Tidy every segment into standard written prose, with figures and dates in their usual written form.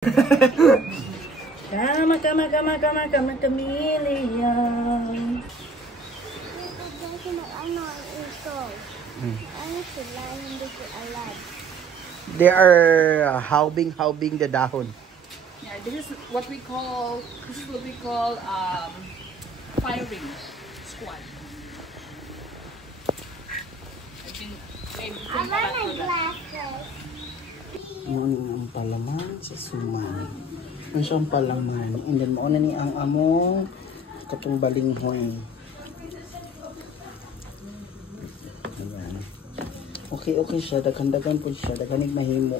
Kama Camellia. They are howbing the dahon. Yeah, this is what we call firing squad. I want my glasses. Ang palaman sa suman. Ang siyang palaman. And then mauna ni ang among katong balinghoy. Ayan. Okay siya. Daghan-daghan po siya. Daghanig mahimo.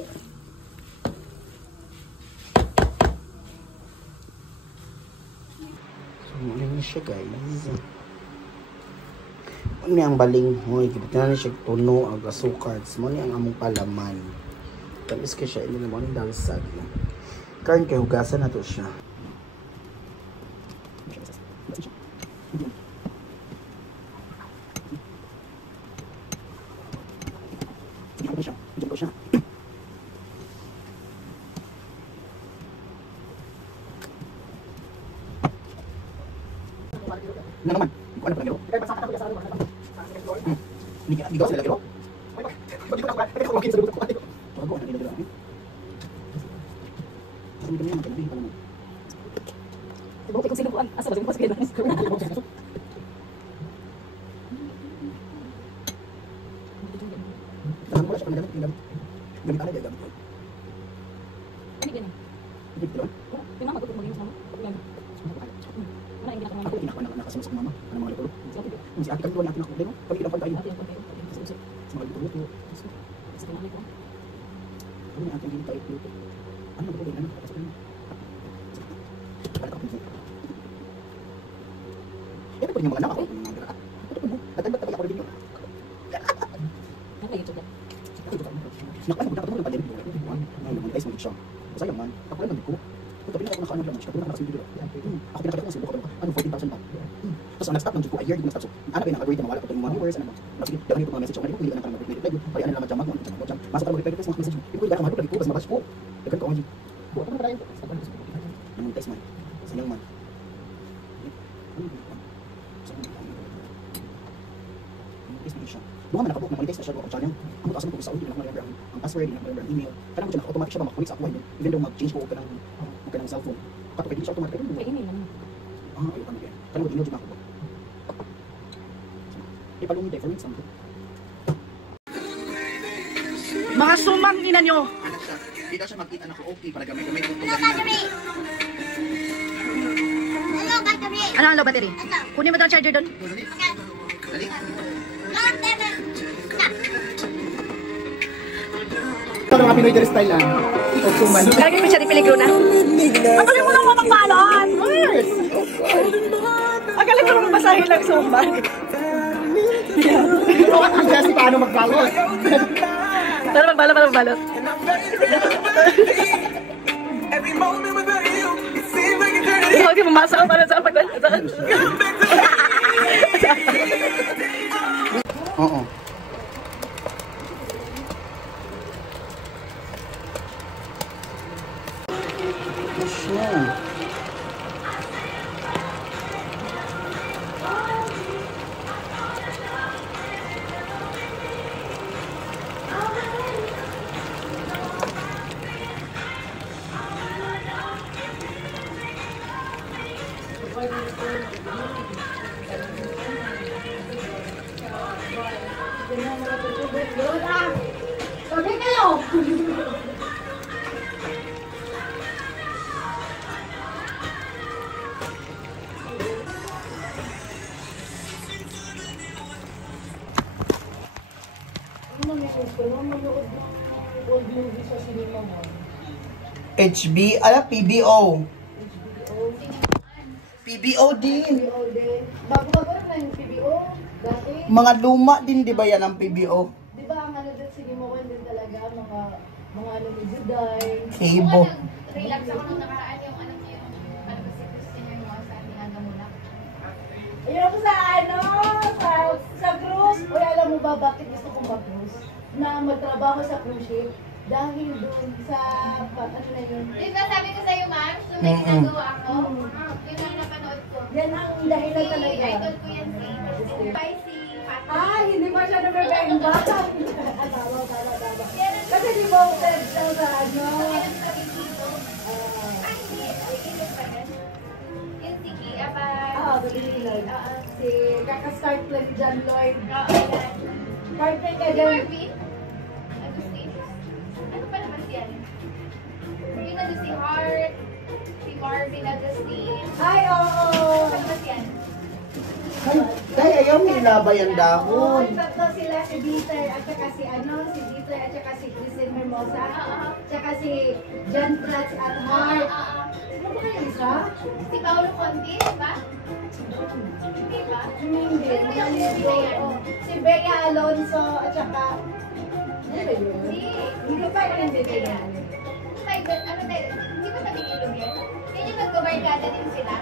So, muna niya siya guys. Ano ang balinghoy? Kibita na siya tuno, ang asukar. Muna ang among palaman. Tamis ka siya. Hindi naman ang dalasag. Karon kay hugasan na to siya. Na naman. Ano pa lagiro? Hindi ka sila lagiro? Hindi ko na okay sa lugar ko. Bago na lagiro. Kasi kami naman kaibigan pa naman. Bago kung sino po asa ba sa kanya. Ano ba siya pang gamit? Gamit ala gamit. Ano yan? Hindi ko. Pinama ko mo yung sama. Ako nakasumusok mama. Ano mga luto? Si ate kami doon natin ako. Kami kinapag tayo. Sa mga luto. Kami na ating tayo luto. Ano ba ito? Ano ba ito? Ito po yung mga anak ako. Tatay ako rin yun. Nakapagod ako pa din. Guys, mag siya. Sayang man. Ako lang nandito ko. Tapi na ako nakaano lang siya. Pero nakasindi dito. Ako pinakita ko sa buko. Ano 14,000 pa. Tapos ang nag-stop lang dito ko a year din nag-stop. Ano ba yung algorithm mawala ko to yung mga viewers ano ba. Sige, dami ko mga message ako. Ano ko hindi na kan mag-reply. Kaya ano lang majamag mo. Masa ka mag-reply sa mga message. Ibu ko mahal ko basta mabas ko. Dagan ko ang ji. Buo pa tayo. Ano test man. Sayang man. Bukan man nakabook na monetize na siya ako channel. Ang taas mo ko sa audio na ang password na email. Kanang mo siya automatic siya ba makunik sa ako even though mag-change ko ka ng cellphone. Kato pwede siya automatic may email naman. Ayun pa nagyan. Kanang mo email jud ako. Ipalungi day for me something. Mga sumang ina nyo. Ano siya? Dito siya makita na ko okay para gamay ko. Hello, battery. Ano ang low battery? Kunin mo daw charger doon. Dali. Parang mga Pinoy style lang. Suman. Lagi mo siya di peligro na. Magaling mo lang mapagpalaan. Magaling mo lang mabasahin lang suman. Ang kasi paano magbalot. Para magbalot. Okay, mamasa para sa pagbalot. Oo. Sabi kayo! HB, ala PBO. PBO din. Bago-bago na yung PBO. Dati, Mga luma din, di ba yan ang PBO? di ba ang ano din, sige mo din talaga, mga ano ni Juday. Cable. Relax ako nung nakaraan yung ano niya, ano ba si Christine yung mga sa ating hanggang muna. Ayun sa ano, sa cruise. Uy, alam mo ba bakit gusto kong mag-cruise? Na magtrabaho sa cruise ship. dahil dun sa, ano na yun, Di ba sabi ko sa'yo, ma'am, nung may ginagawa ako, yun ang napanood ko. yan ang dahilan talaga. Idol ko yan si Spicy Ah, hindi pa siya nabibengba. Tama. Kasi devoted siya sa ano. Yung si Kia pa. Si kaka-start lang ni John Lloyd. Oo, yan. Partner ka Si dyan. Marvin. Agustin. Ano pa naman siya? Yun na si Hart. Si Marvin Agustin. Ay, oo. Ano pa naman yan? Kaya ayaw nilabay ang Oo, dahon. tatlo sila si Dieter at saka si si Dieter at saka si Christine Hermosa. Tsaka si John Prats at Hart. Ano ba kayo isa? Si Paolo Conti, di ba? Hindi ba? Hindi. Ano yung movie na yan? Si Bea Alonso at saka... Ano ba yun? Si... Hindi pa rin din yan. Ano tayo? Hindi ba sabi ilog yan? Yan yung nagkabarkada din sila?